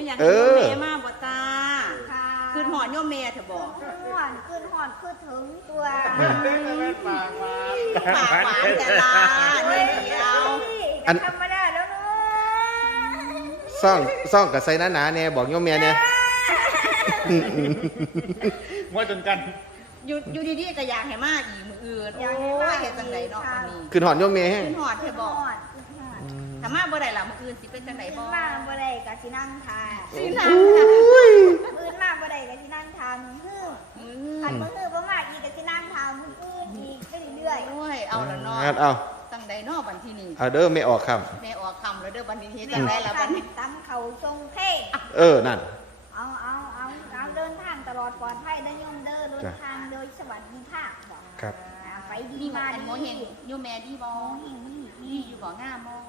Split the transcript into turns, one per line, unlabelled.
อยากให้โยมแม่มาบ่ตาคือหอนโยมแม่เถอะบอก
หอนคือถึงตัว
ปากหวานแต่ละนี่เดียว
อันธรรมดาแล้วเนาะ
ซ่องกับไซหนาๆเนี่ยบอกโยมแม่เนี่ย
มั่วจนกัน
อยู่ดีๆก็อยากให้มาอีกมืออื่นโอ้ยเฮ็ดจังไดเนาะอันนี้
คือหอนโยมแม่แห้ง
คือหอนเถอะบอกถ้ามาบ่ได้ล่ะมืออื่นสิเป็นจังไดบ่
มาบ่ได้ก็สินั่งทา
สินั่ง
อื่นมาบ่ได้ก็สินั่งทามื้อคันมื้อบ่มาอีกก็สินั่งทามื้ออื่นอีกไปเรื่อย
ๆโอ้ยเอาละเนาะ
เอา
จังไดเนาะบัดทีนี้
เอาเด้อไม่ออกคำ
แม่ออกคำแล้วเด้อบัดนี้จังไดล่ะบัดนี้
ตำเขาทรงเพศ
นั่น
เอาเดินทางตลอดปลอดภัยได้โยมเดินทางโดยสวัสดิภาพ
ครับ
ไปดี
มาดีโมเห็นโยมแม่ดีบ่ดีอยู่บ่งามบ่